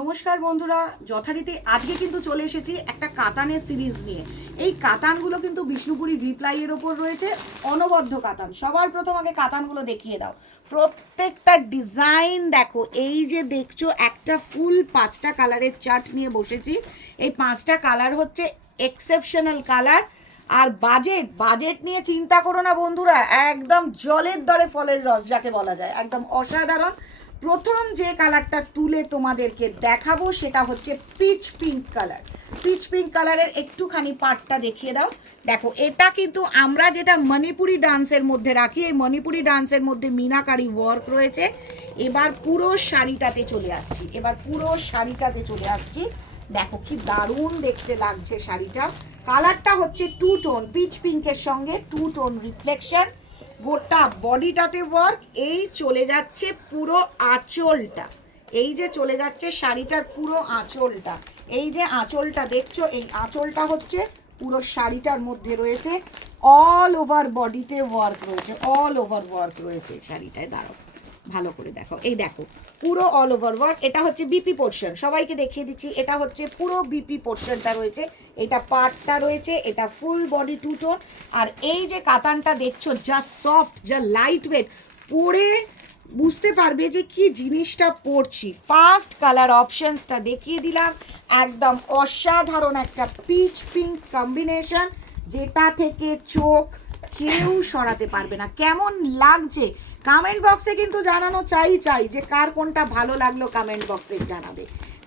নমস্কার বন্ধুরা, যথারীতি আজকে কিন্তু চলে এসেছি একটা কাতানের সিরিজ নিয়ে। এই কাতানগুলো কিন্তু বিষ্ণুপুরি রিপ্লাইয়ের ওপর রয়েছে, অনবদ্য কাতান। সবার প্রথম আগে কাতানগুলো দেখিয়ে দাও। প্রত্যেকটা ডিজাইন দেখো, এই যে দেখছো একটা ফুল 5টা কালারের চার্ট নিয়ে বসেছি। এই 5টা কালার হচ্ছে এক্সেপশনাল কালার। আর বাজেট নিয়ে চিন্তা করো না বন্ধুরা, একদম জলের দরে ফলের রস যাকে বলা যায়, একদম অসাধারণ। প্রথম যে কালারটা তুলে তোমাদেরকে দেখাবো সেটা হচ্ছে pitch pink colour. Pitch pink কালারের একটুখানি পার্টটা দেখিয়ে দাও। দেখো, এটা কিন্তু আমরা যেটা মণিপুরি ডান্সের মধ্যে রাখি, এই মণিপুরি ডান্সের মধ্যে মিনাকারি ওয়ার্ক রয়েছে। এবার পুরো শাড়িটাতে চলে আসছি। দেখো কি দারুণ দেখতে লাগছে শাড়িটা। কালারটা হচ্ছে টু টোন, পিচ পিঙ্কের সঙ্গে টু টোন রিফ্লেকশন। গোটা বডিটাতে ওয়ার্ক। এই চলে যাচ্ছে পুরো আঁচলটা, এই যে চলে যাচ্ছে শাড়িটার পুরো আঁচলটা। এই যে আঁচলটা দেখছো, এই আঁচলটা হচ্ছে পুরো শাড়িটার মধ্যে রয়েছে। অল ওভার বডিতে ওয়ার্ক রয়েছে, অল ওভার ওয়ার্ক রয়েছে শাড়িটায়। দাঁড়াও, ভালো করে দেখো, এই দেখো পুরো অল ওভার ওয়ার্ক। এটা হচ্ছে বিপি পোর্শন, সবাইকে দেখিয়ে দিচ্ছি। এটা হচ্ছে পুরো বিপি পোর্শনটা রয়েছে, এটা পার্টটা রয়েছে, এটা ফুল বডি টু টোন। আর এই যে কাতানটা দেখছো, যা সফট, যা লাইট ওয়েট, পরে বুঝতে পারবে যে কি জিনিসটা পরছি। ফার্স্ট কালার অপশনসটা দেখিয়ে দিলাম, একদম অসাধারণ একটা পিচ পিঙ্ক কম্বিনেশন, যেটা থেকে চোখ কেউ সরাতে পারবে না। কেমন লাগছে কমেন্ট বক্সে কিন্তু জানানো চাই যে কার কোনটা ভালো লাগলো কমেন্ট বক্সে জানাবে।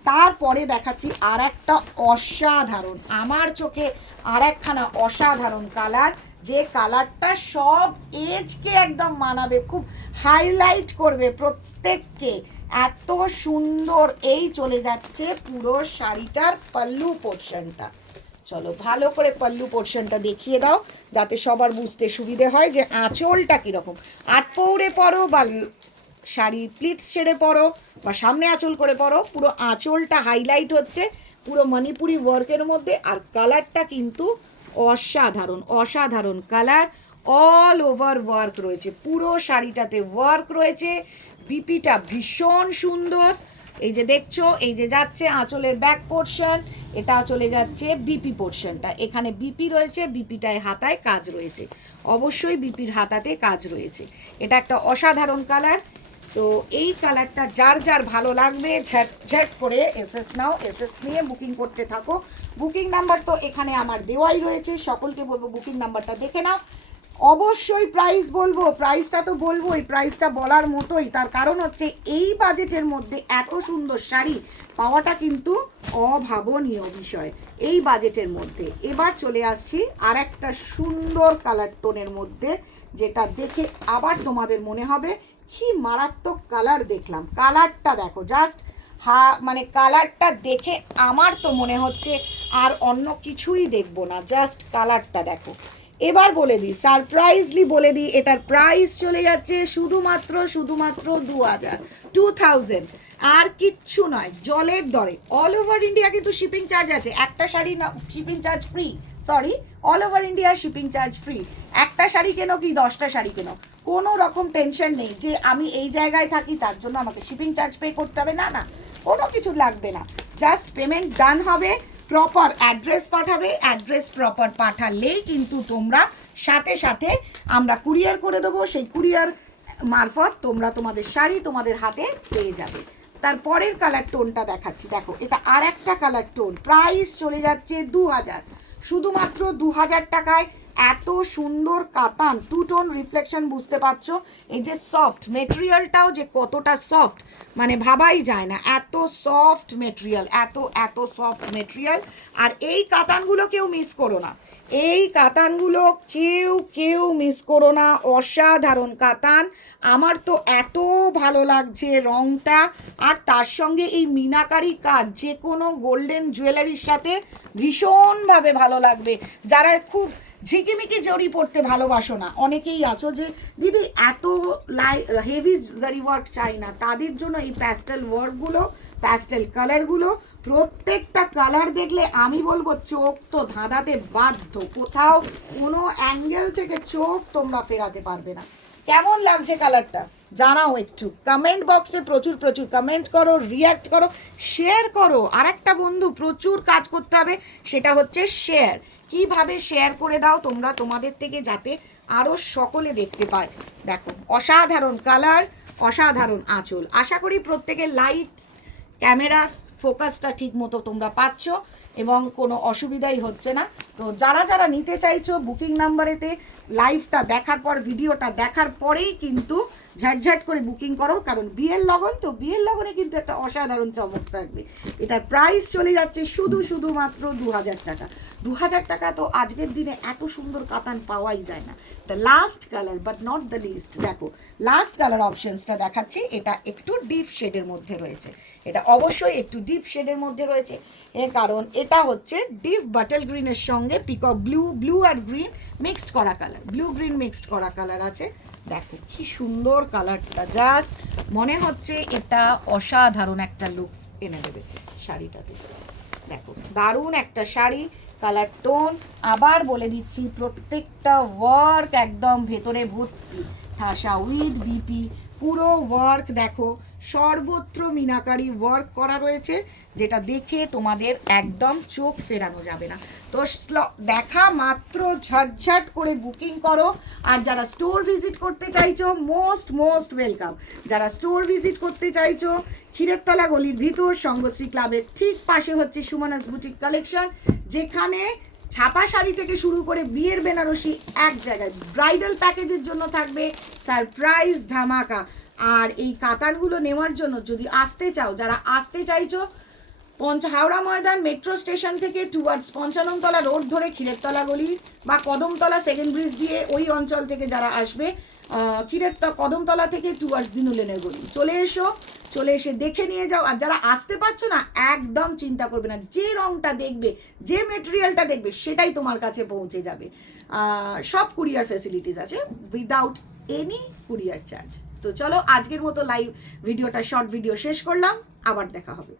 তারপরে দেখাচ্ছি আর একটা অসাধারণ, আমার চোখে আর একখানা অসাধারণ কালার, যে কালারটা সব এজকে একদম মানাবে, খুব হাইলাইট করবে প্রত্যেককে। এত সুন্দর। এই চলে যাচ্ছে পুরো শাড়িটার পাল্লু পোর্শনটা। চলো ভালো করে পাল্লু পোর্শনটা দেখিয়ে দাও, যাতে সবার বুঝতে সুবিধে হয় যে আঁচলটা কীরকম। আট পৌড়ে পরো বা শাড়ি প্লিটস ছেড়ে পরো বা সামনে আঁচল করে পরো, পুরো আঁচলটা হাইলাইট হচ্ছে পুরো মণিপুরি ওয়ার্কের মধ্যে। আর কালারটা কিন্তু অসাধারণ, অসাধারণ কালার। অল ওভার ওয়ার্ক রয়েছে, পুরো শাড়িটাতে ওয়ার্ক রয়েছে। বিপিটা ভীষণ সুন্দর। এই যে দেখছো, এই যে যাচ্ছে আঁচলের ব্যাক পোর্শন, এটা চলে যাচ্ছে বিপি পোর্শনটা। এখানে বিপি রয়েছে, বিপিটায় হাতায় কাজ রয়েছে, অবশ্যই বিপির হাতাতে কাজ রয়েছে। এটা একটা অসাধারণ কালার। তো এই কালারটা যার যার ভালো লাগবে ঝট করে এসএস নাও, এসএস নিয়ে বুকিং করতে থাকো। বুকিং নাম্বার তো এখানে আমার দেওয়াই রয়েছে, সকলকে বলবো বুকিং নাম্বারটা দেখে নাও। অবশ্যই প্রাইস বলবো, প্রাইসটা তো বলবোই, প্রাইসটা বলার মতোই। তার কারণ হচ্ছে এই বাজেটের মধ্যে এত সুন্দর শাড়ি পাওয়াটা কিন্তু অভাবনীয় বিষয় এই বাজেটের মধ্যে। এবার চলে আসছি আর একটা সুন্দর কালার টোনের মধ্যে, যেটা দেখে আবার তোমাদের মনে হবে কি মারাত্মক কালার দেখলাম। কালারটা দেখো, জাস্ট মানে কালারটা দেখে আমার তো মনে হচ্ছে আর অন্য কিছুই দেখবো না, জাস্ট কালারটা দেখো। এবার বলে দিই, সারপ্রাইজলি বলে দিই, এটার প্রাইস চলে যাচ্ছে শুধুমাত্র 2000, আর কিচ্ছু নয়, জলের দরে। অল ওভার ইন্ডিয়া কিন্তু শিপিং চার্জ আছে, একটা শাড়ি না shipping charge free, sorry, all over India shipping charge free. একটা শাড়ি কেনো কি 10টা শাড়ি কেনো, কোনো রকম টেনশন নেই যে আমি এই জায়গায় থাকি তার জন্য আমাকে শিপিং চার্জ পে করতে হবে, না, কোনো কিছু লাগবে না। জাস্ট পেমেন্ট ডান হবে, প্রপার অ্যাড্রেস পাঠাবে, অ্যাড্রেস প্রপার পাঠালেই কিন্তু তোমরা সাথে সাথে আমরা কুরিয়ার করে দেবো। সেই কুরিয়ার মারফত তোমরা তোমাদের শাড়ি তোমাদের হাতে পেয়ে যাবে। তারপরের কালার টোনটা দেখাচ্ছি, দেখো এটা আর একটা কালার টোন। প্রাইস চলে যাচ্ছে 2000, শুধুমাত্র 2000 টাকায়। এত সুন্দর কাতান, টু টোন রিফ্লেকশন, বুঝতে পারছো? এই যে সফট মেটেরিয়ালটাও যে কতটা সফট, মানে ভাবাই যায় না, এত সফট মেটেরিয়াল, এত সফট মেটেরিয়াল। আর এই কাতানগুলো কেউ মিস করো না, এই কাতানগুলো কেউ মিস করো না। অসাধারণ কাতান, আমার তো এত ভালো লাগছে রংটা। আর তার সঙ্গে এই মিনাকারি কাজ যে কোনো গোল্ডেন জুয়েলারির সাথে ভীষণভাবে ভালো লাগবে। যারা খুব ঝিকিমিকি জড়ি পড়তে ভালোবাসো না, অনেকেই আছো যে দিদি এত হেভি জারি ওয়ার্ক চাই না, তাদের জন্য এই প্যাস্টেল ওয়ার্কগুলো, প্যাস্টেল কালারগুলো, প্রত্যেকটা কালার দেখলে আমি বলবো চোখ তো ধাঁধাতে বাধ্য, কোথাও কোনো অ্যাঙ্গেল থেকে চোখ তোমরা ফেরাতে পারবে না। কেমন লাগছে কালারটা? জানাও একটু কমেন্ট বক্সে, প্রচুর প্রচুর কমেন্ট করো, রিয়াক্ট করো, শেয়ার করো। আর একটা বন্ধু প্রচুর কাজ করতে হবে, সেটা হচ্ছে শেয়ার। কিভাবে শেয়ার করে দাও তোমরা তোমাদের থেকে, যাতে আরও সকলে দেখতে পায়। দেখো অসাধারণ কালার, অসাধারণ আঁচল। আশা করি প্রত্যেকের লাইট ক্যামেরা ফোকাসটা ঠিক মতো তোমরা পাচ্ছ এবং কোনো অসুবিধাই হচ্ছে না। তো যারা যারা নিতে চাইছো বুকিং নাম্বারেতে লাইভটা দেখার পর, ভিডিওটা দেখার পরেই কিন্তু ঝটঝট করে বুকিং করো, কারণ বিয়ের লগন তো, বিয়ের লগনে কিন্তু একটা অসাধারণ চমক থাকবে। এটার প্রাইস চলে যাচ্ছে শুধুমাত্র 2000 টাকা। 2000 টাকা তো আজকের দিনে এত সুন্দর কাতান পাওয়াই যায় না। The last colour but not the list, দেখো লাস্ট কালার অপশনসটা দেখাচ্ছি। এটা একটু ডিপ শেডের মধ্যে রয়েছে, এটা অবশ্যই একটু ডিপ শেডের মধ্যে রয়েছে, এর কারণ এটা হচ্ছে ডিপ বাটল গ্রিনের সঙ্গে পিকক ব্লু আর গ্রিন মিক্সড করা কালার, ব্লু গ্রিন মিক্সড করা কালার আছে। দেখো কি সুন্দর কালারটা, জাস্ট মনে হচ্ছে এটা অসাধারণ একটা লুকস এনে দেবে শাড়িটাতে। দেখো দারুণ একটা শাড়ি, কালার টোন। আবার বলে দিচ্ছি প্রত্যেকটা ওয়ার্ক একদম ভেতরে ভর্তি, ঠাসা উইথ বিপি পুরো ওয়ার্ক। দেখো সর্বত্র মিনাকারি ওয়ার্ক করা রয়েছে, যেটা দেখে তোমাদের একদম চোখ ফেরানো যাবে না। তো দেখা মাত্র ঝটঝট করে বুকিং করো। আর যারা স্টোর ভিজিট করতে চাইছো মোস্ট ওয়েলকাম। যারা স্টোর ভিজিট করতে চাইছো, ক্ষীরেরতলা গলির ভিতর সঙ্গশ্রী ক্লাবের ঠিক পাশে হচ্ছে সুমনাস বুটিক কালেকশন, যেখানে ছাপা শাড়ি থেকে শুরু করে বিয়ের বেনারসি এক জায়গায়। ব্রাইডাল প্যাকেজের জন্য থাকবে সারপ্রাইজ ধামাকা। আর এই কাতারগুলো নেওয়ার জন্য যদি আসতে চাও, যারা আসতে চাইছো হাওড়া ময়দান মেট্রো স্টেশন থেকে টুয়ার্ডস পঞ্চাননতলা রোড ধরে ক্ষীরেরতলা গলি বা কদমতলা সেকেন্ড ব্রিজ দিয়ে ওই অঞ্চল থেকে যারা আসবে, কদমতলা থেকে টুয়ার্ডস দিনু লেনের গলি চলে এসো, চলে এসে দেখে নিয়ে যাও। আর যারা আসতে পারছো না, একদম চিন্তা করবে না, যে রংটা দেখবে, যে মেটেরিয়ালটা দেখবে, সেটাই তোমার কাছে পৌঁছে যাবে। সব কুরিয়ার ফেসিলিটিস আছে উইদাউট এনি কুরিয়ার চার্জ। তো চলো আজকের মতো লাইভ ভিডিওটা, শর্ট ভিডিও শেষ করলাম, আবার দেখা হবে।